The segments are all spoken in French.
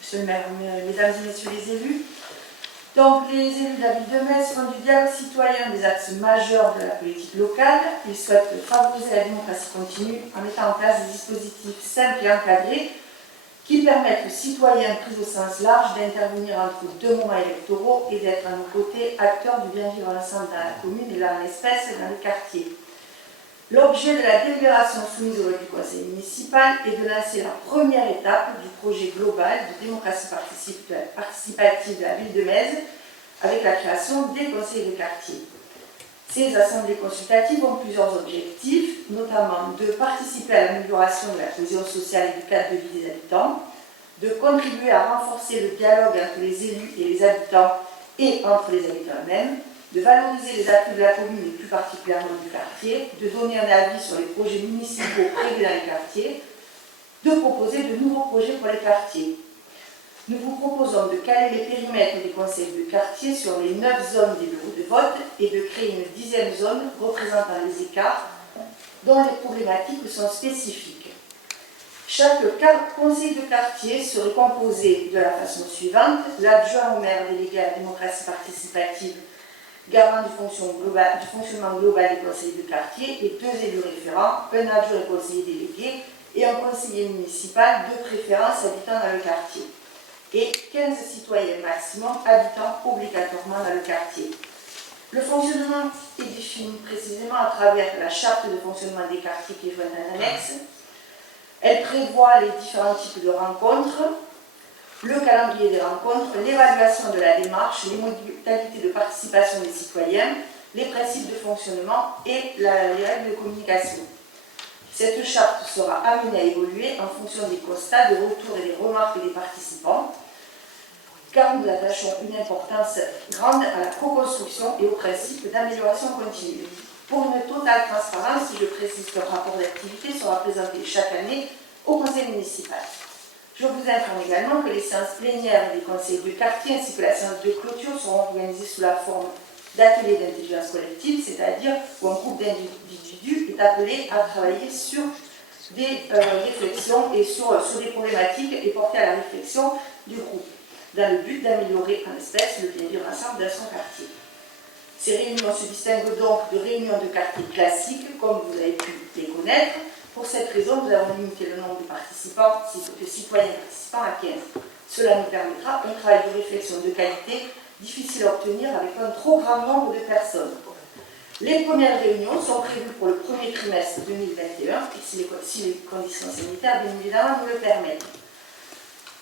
Monsieur le maire, mesdames et messieurs les élus, donc les élus de la ville de Metz font du dialogue citoyen des axes majeurs de la politique locale. Ils souhaitent favoriser la démocratie continue en mettant en place des dispositifs simples et encadrés qui permettent aux citoyens pris au sens large d'intervenir entre deux moments électoraux et d'être à nos côtés acteurs du bien vivre ensemble dans la commune et là en espèce dans le quartier. L'objet de la délibération soumise au vote du conseil municipal est de lancer la première étape du projet global de démocratie participative de la ville de Metz avec la création des conseils de quartier. Ces assemblées consultatives ont plusieurs objectifs, notamment de participer à l'amélioration de la cohésion sociale et du cadre de vie des habitants, de contribuer à renforcer le dialogue entre les élus et les habitants et entre les habitants eux-mêmes, de valoriser les atouts de la commune et plus particulièrement du quartier, de donner un avis sur les projets municipaux prévus dans les quartiers, de proposer de nouveaux projets pour les quartiers. Nous vous proposons de caler les périmètres des conseils de quartier sur les 9 zones des bureaux de vote et de créer une 10e zone représentant les écarts dont les problématiques sont spécifiques. Chaque conseil de quartier serait composé de la façon suivante: l'adjoint au maire délégué à la démocratie participative, garant du fonctionnement global des conseils de quartier, et 2 élus référents, un adjoint et conseiller délégué et un conseiller municipal de préférence habitant dans le quartier, et 15 citoyens maximum habitant obligatoirement dans le quartier. Le fonctionnement est défini précisément à travers la charte de fonctionnement des quartiers qui est jointe en annexe. Elle prévoit les différents types de rencontres, le calendrier des rencontres, l'évaluation de la démarche, les modalités de participation des citoyens, les principes de fonctionnement et les règles de communication. Cette charte sera amenée à évoluer en fonction des constats, des retours et des remarques des participants, car nous attachons une importance grande à la co-construction et au principe d'amélioration continue. Pour une totale transparence, je précise qu'un rapport d'activité sera présenté chaque année au conseil municipal. Je vous informe également que les séances plénières des conseils de quartier ainsi que la séance de clôture seront organisées sous la forme d'ateliers d'intelligence collective, c'est-à-dire où un groupe d'individus est appelé à travailler sur des réflexions et sur des problématiques et porter à la réflexion du groupe, dans le but d'améliorer en espèce le bien vivre ensemble dans son quartier. Ces réunions se distinguent donc de réunions de quartier classiques, comme vous avez pu les connaître. Pour cette raison, nous avons limité le nombre de participants, de citoyens participants à 15. Cela nous permettra un travail de réflexion de qualité difficile à obtenir avec un trop grand nombre de personnes. Les premières réunions sont prévues pour le premier trimestre 2021, et si les conditions sanitaires, bien évidemment, nous le permettent.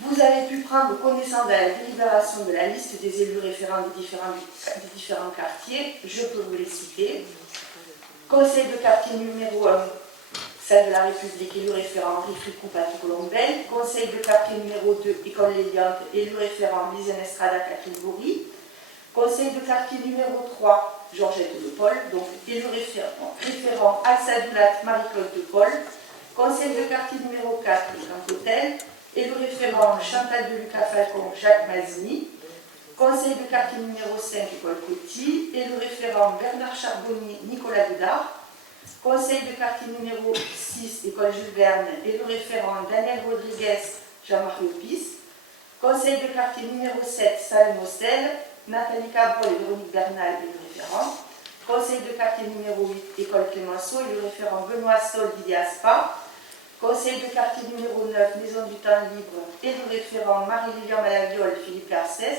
Vous avez pu prendre connaissance de la délibération de la liste des élus référents des différents quartiers. Je peux vous les citer. Conseil de quartier numéro 1, celle de la République, élu référent Henri Fricou, Patrick Colombel. Conseil de quartier numéro 2, École Léliante, élu référent Lisiane Estrada, Catherine Bory. Conseil de quartier numéro 3, Georgette de Paul, donc élu référent Al-Sadoulat, Marie-Claude de Paul. Conseil de quartier numéro 4, Camp-Hôtel, élu référent Chantal de Lucas Falcon, Jacques Mazini. Conseil de quartier numéro 5, École Coty, élu référent Bernard Charbonnier, Nicolas Goudard. Conseil de quartier numéro 6, École Jules Verne, élu référent Daniel Rodriguez, Jean-Marie Opis. Conseil de quartier numéro 7, Salim Mostel, Nathalie Cabrol et Véronique Bernal, élu référent. Conseil de quartier numéro 8, École Clémenceau, élu référent Benoît Sol, Didier Aspa. Conseil de quartier numéro 9, Maison du Temps Libre, élu référent Marie-Lilian Malaviole, Philippe Garcès.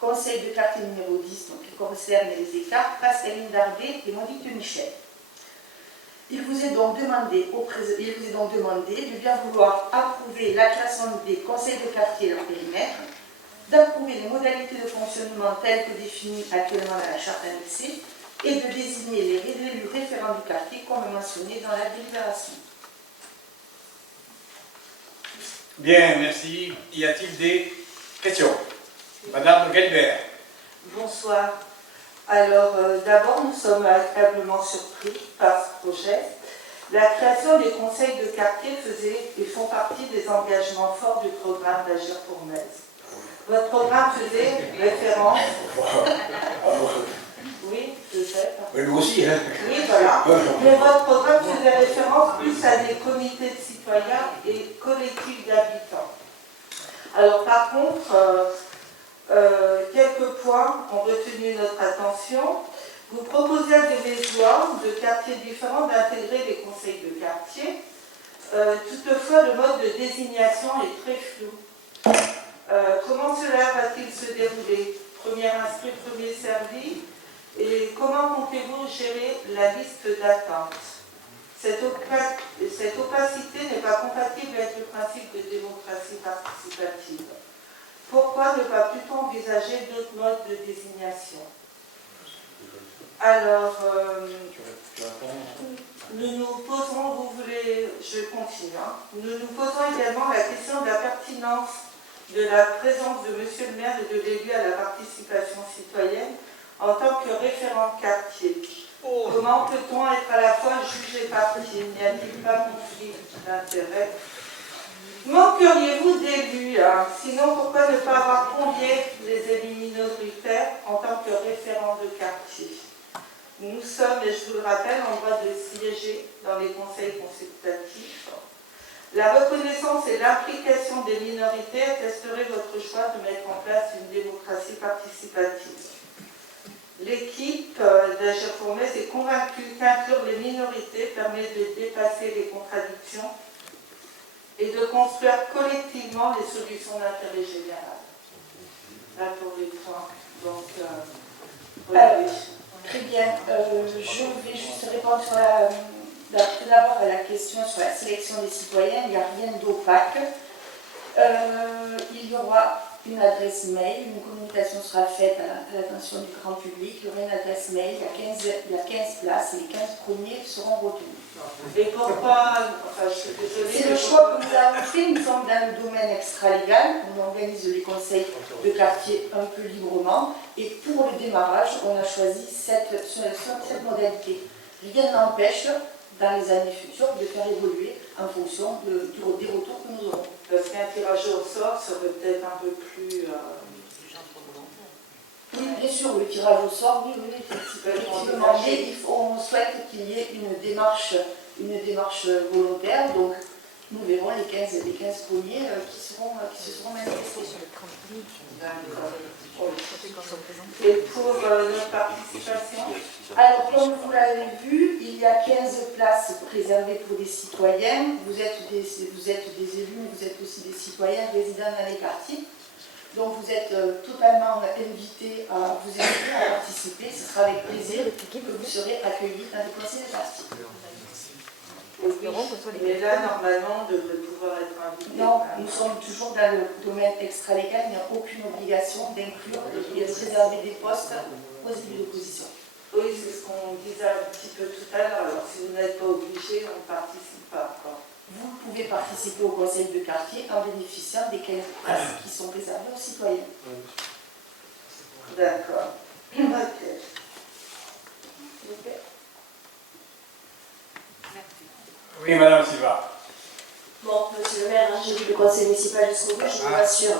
Conseil de quartier numéro 10, donc qui concerne les écarts, Pascaline Dardé et Monique de Michel. Il vous est donc demandé de bien vouloir approuver la création des conseils de quartier et leur périmètre, d'approuver les modalités de fonctionnement telles que définies actuellement dans la charte annexée et de désigner les élus référents du quartier comme mentionné dans la délibération. Bien, merci. Y a-t-il des questions? Madame Gelbert. Bonsoir. Alors, d'abord, nous sommes agréablement surpris par ce projet. La création des conseils de quartier faisait et font partie des engagements forts du programme d'Agir pour Metz. Votre programme faisait référence... Oui, peut-être. Oui, nous aussi, hein. Oui, voilà. Mais votre programme faisait référence plus à des comités de citoyens et collectifs d'habitants. Alors par contre, quelques points ont retenu notre attention. Vous proposez à des villageois de quartiers différents d'intégrer les conseils de quartier. Toutefois, le mode de désignation est très flou. Comment cela va-t-il se dérouler? Premier inscrit, premier servi. Et comment comptez-vous gérer la liste d'attente? Cette opacité n'est pas compatible avec le principe de démocratie participative. Pourquoi ne pas plutôt envisager d'autres modes de désignation? Alors, nous nous posons, vous voulez, je continue, hein. Nous nous posons également la question de la pertinence de la présence de monsieur le maire et de l'élu à la participation citoyenne en tant que référent de quartier. Comment peut-on être à la fois juge et partie? N'y a-t-il pas conflit d'intérêt? Manqueriez-vous d'élus, hein? Sinon, pourquoi ne pas avoir convié les élus minoritaires en tant que référents de quartier? Nous sommes, et je vous le rappelle, en droit de siéger dans les conseils consultatifs. La reconnaissance et l'implication des minorités attesteraient votre choix de mettre en place une démocratie participative. L'équipe d'Agir pour Metz est convaincue qu'inclure les minorités permet de dépasser les contradictions et de construire collectivement les solutions d'intérêt général. Là pour les points. Donc, très bien. Je vais juste répondre sur tout d'abord à la question sur la sélection des citoyens. Il n'y a rien d'opaque. Il y aura une adresse mail, une communication sera faite à l'attention du grand public. Il y aura une adresse mail, il y a 15 places et les 15 premiers seront retenus. Et pourquoi, enfin, je suis désolée. C'est le choix que nous avons fait. Nous sommes dans le domaine extra-légal. On organise les conseils de quartier un peu librement. Et pour le démarrage, on a choisi cette modalité. Rien n'empêche, dans les années futures, de faire évoluer en fonction des retours que nous aurons. Parce qu'un tirage au sort serait peut-être un peu plus... Oui, bien sûr, le tirage au sort, oui, effectivement. Mais on souhaite qu'il y ait une démarche volontaire. Donc, nous verrons les 15 premiers qui se seront manifestés. Et pour notre participation? Alors, comme vous l'avez vu, il y a 15 places réservées pour des citoyens. Vous êtes des élus, mais vous êtes aussi des citoyens résidant dans les quartiers. Donc, vous êtes totalement invités à vous inviter à participer. Ce sera avec plaisir que vous serez accueillis dans les conseils de quartier. Oui, mais là, normalement, on devrait pouvoir être invité. Non, nous sommes toujours dans le domaine extra-légal. Il n'y a aucune obligation d'inclure et de réserver des postes aux élus d'opposition. Oui, c'est ce qu'on disait un petit peu tout à l'heure. Alors, si vous n'êtes pas obligé, on ne participe pas. Quoi. Vous pouvez participer au conseil de quartier en bénéficiant des 15 places qui sont réservées aux citoyens. D'accord. Ok. Oui, Madame Silva. Bon, monsieur le maire, j'ai vu le conseil municipal jusqu'au bout, je vous rassure.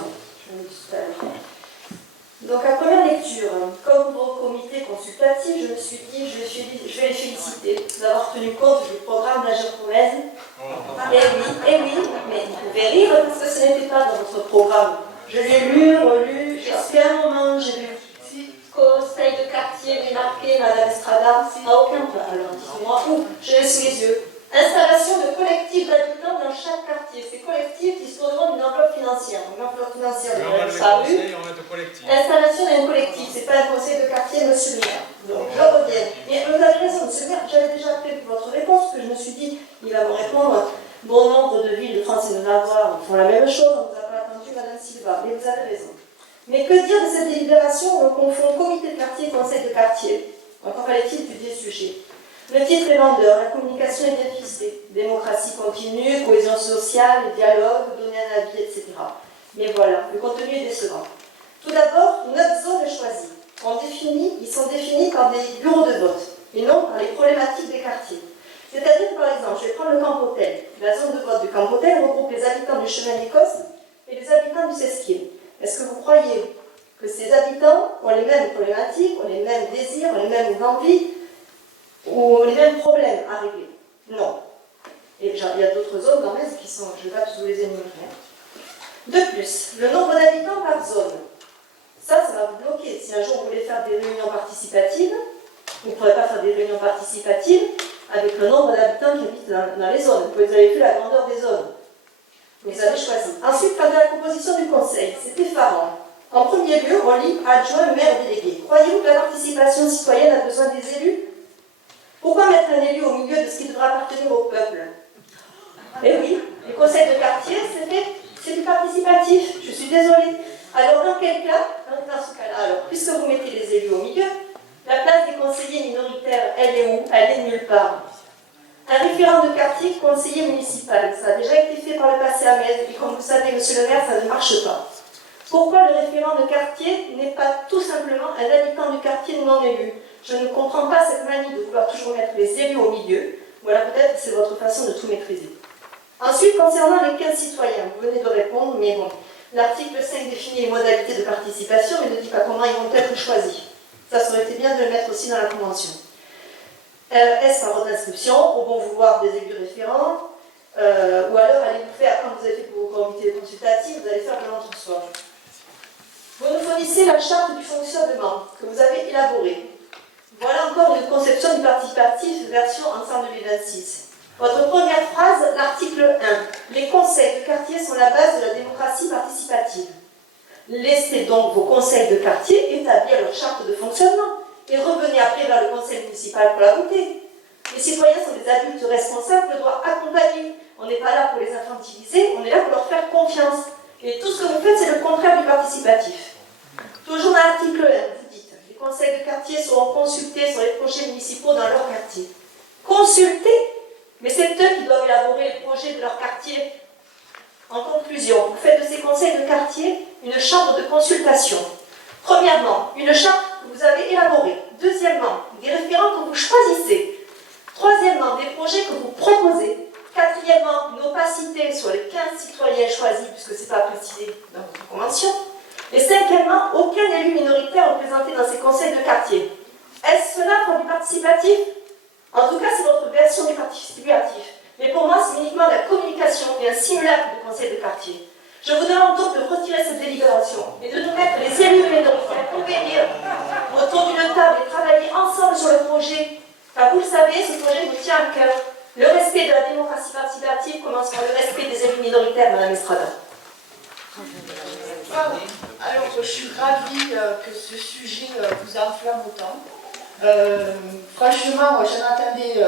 Donc, à première lecture, comme vos comités consultatifs, je me suis dit, je vais les féliciter d'avoir tenu compte du programme d'Agir pour Metz. Eh oui, mais vous pouvez rire parce que ce n'était pas dans votre programme. Je l'ai lu, relu, jusqu'à un moment, j'ai lu conseil de quartier, mais marqué Madame Estrada, à aucun point. Alors, dites-moi où, je l'ai sous les yeux. Installation de collectifs d'habitants dans chaque quartier. Ces collectifs disposeront d'une enveloppe financière. Une enveloppe financière de la rue. Installation d'un collectif. Ce n'est pas un conseil de quartier, monsieur le maire. Donc, je reviens. Mais vous avez raison, monsieur le maire. J'avais déjà prévu votre réponse, que je me suis dit, il va me répondre. Bon nombre de villes de France et de Navarre font la même chose. On ne vous a pas attendu, Madame Silva. Mais vous avez raison. Mais que dire de cette délibération où on confond comité de quartier et conseil de quartier? Encore fallait-il étudier ce sujet. Le titre est vendeur, la communication est bien fixée. Démocratie continue, cohésion sociale, dialogue, donner un avis, etc. Mais voilà, le contenu est décevant. Tout d'abord, 9 zones choisies. Ils sont définis par des bureaux de vote et non par les problématiques des quartiers. C'est-à-dire, par exemple, je vais prendre le Camp Hôtel. La zone de vote du Camp Hôtel regroupe les habitants du Chemin d'Écosse et les habitants du Sesquil. Est-ce que vous croyez que ces habitants ont les mêmes problématiques, ont les mêmes désirs, ont les mêmes envies, ou les mêmes problèmes à régler. Non. Et il y a d'autres zones dans l'Est qui sont, je ne vais pas tous vous les énumérer. De plus, le nombre d'habitants par zone. Ça va vous bloquer. Si un jour vous voulez faire des réunions participatives, vous ne pourrez pas faire des réunions participatives avec le nombre d'habitants qui habitent dans les zones. Vous avez vu la grandeur des zones. Vous avez choisi. Ensuite, quant à la composition du conseil, c'est effarant. En premier lieu, on lit adjoint, maire, délégué. Croyez-vous que la participation citoyenne a besoin des élus? Pourquoi mettre un élu au milieu de ce qui devra appartenir au peuple? Eh oui, les conseils de quartier, c'est du participatif. Je suis désolée. Alors, dans quel cas? Dans ce cas-là, alors, puisque vous mettez les élus au milieu, la place des conseillers minoritaires, elle est où? Elle est nulle part. Un référent de quartier, conseiller municipal, ça a déjà été fait par le passé à Metz, et comme vous savez, monsieur le maire, ça ne marche pas. Pourquoi le référent de quartier n'est pas tout simplement un habitant du quartier non élu? Je ne comprends pas cette manie de vouloir toujours mettre les élus au milieu. Voilà, peut-être que c'est votre façon de tout maîtriser. Ensuite, concernant les 15 citoyens, vous venez de répondre, mais bon, l'article 5 définit les modalités de participation, mais ne dit pas comment ils vont être choisis. Ça aurait été bien de le mettre aussi dans la convention. Est-ce par ordre d'inscription, au bon vouloir des élus référents, ou alors allez-vous faire, comme vous avez fait pour vos comités consultatifs, vous allez faire de l'entre-soi. Vous nous fournissez la charte du fonctionnement que vous avez élaborée. Voilà encore une conception du participatif version ensemble 2026. Votre première phrase, l'article 1. Les conseils de quartier sont la base de la démocratie participative. Laissez donc vos conseils de quartier établir leur charte de fonctionnement et revenez après vers le conseil municipal pour la voter. Les citoyens sont des adultes responsables que doit accompagner. On n'est pas là pour les infantiliser, on est là pour leur faire confiance. Et tout ce que vous faites, c'est le contraire du participatif. Toujours dans l'article 1, vous dites, les conseils de quartier seront consultés sur les projets municipaux dans leur quartier. Consultés? Mais c'est eux qui doivent élaborer les projets de leur quartier. En conclusion, vous faites de ces conseils de quartier une chambre de consultation. Premièrement, une charte que vous avez élaborée. Deuxièmement, des référents que vous choisissez. Troisièmement, des projets que vous proposez. Quatrièmement, une opacité sur les 15 citoyens choisis, puisque ce n'est pas précisé dans votre convention. Et cinquièmement, aucun élu minoritaire représenté dans ces conseils de quartier. Est-ce cela pour du participatif? En tout cas, c'est votre version du participatif. Mais pour moi, c'est uniquement la communication et un simulacre de conseil de quartier. Je vous demande donc de retirer cette délibération et de nous mettre les élus minoritaires pour venir autour d'une table et travailler ensemble sur le projet. Car vous le savez, ce projet vous tient à cœur. Le respect de la démocratie participative commence par le respect des élus minoritaires, Madame Estrada. Alors, je suis ravie que ce sujet vous enflamme autant. Franchement, moi j'attendais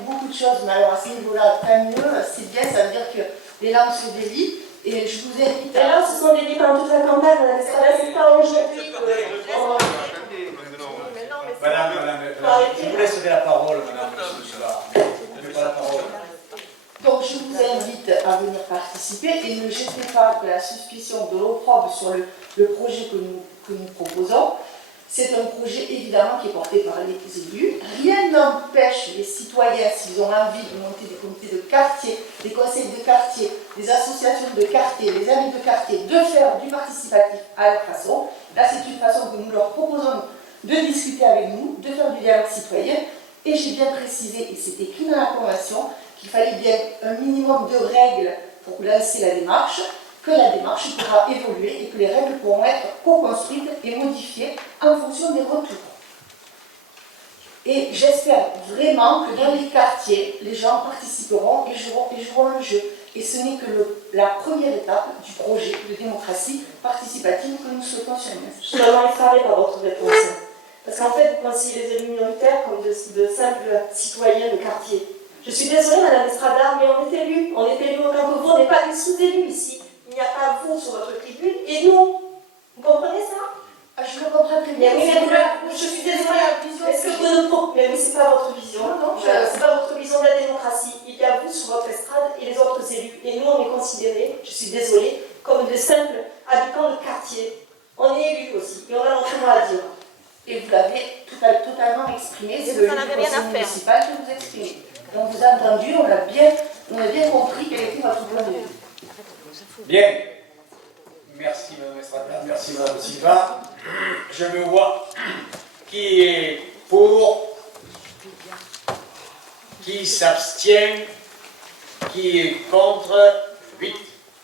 beaucoup de choses, mais alors à ce niveau-là, tant mieux, c'est bien, ça veut dire que les langues se délient. Et je vous invite à... Les langues se sont déliées pendant toute la campagne, Madame Estrada, c'est pas aujourd'hui. Madame, je vous laisserai la parole, madame. Je n'ai pas la parole. Donc je vous invite à venir participer et ne jetez pas de la suspicion, de l'opprobre sur le projet que nous proposons. C'est un projet évidemment qui est porté par les élus. Rien n'empêche les citoyens, s'ils ont envie de monter des comités de quartier, des conseils de quartier, des associations de quartier, des amis de quartier, de faire du participatif à leur façon. Là, c'est une façon que nous leur proposons de discuter avec nous, de faire du dialogue citoyen. Et j'ai bien précisé, et c'est écrit dans la convention, qu'il fallait bien un minimum de règles pour lancer la démarche, que la démarche pourra évoluer et que les règles pourront être co-construites et modifiées en fonction des retours. Et j'espère vraiment que dans les quartiers, les gens participeront et joueront le jeu. Et ce n'est que la première étape du projet de démocratie participative que nous souhaitons sur Metz. Je suis vraiment effarée par votre réponse. Parce qu'en fait, vous considérez les élus minoritaires comme de simples citoyens de quartier. Je suis désolée, Madame Estrada, mais on est élus autant que vous, on n'est pas des sous-élus ici. Il n'y a pas vous sur votre tribune et nous. Vous comprenez ça? Je le comprends très bien. Mais je suis désolée. Est-ce que vous nous proposez? Mais oui, c'est pas votre vision. C'est pas votre vision de la démocratie. Il y a vous sur votre estrade et les autres élus. Et nous, on est considérés, je suis désolée, comme de simples habitants de quartier. On est élus aussi et on a notre mot à dire. Et vous l'avez totalement exprimé, c'est le conseil municipal que vous exprimez. Donc vous avez entendu, on a bien compris quel était votre point de vue. Bien. Merci Madame Estrada, merci Madame Silva. je me vois qui est pour, qui s'abstient, qui est contre.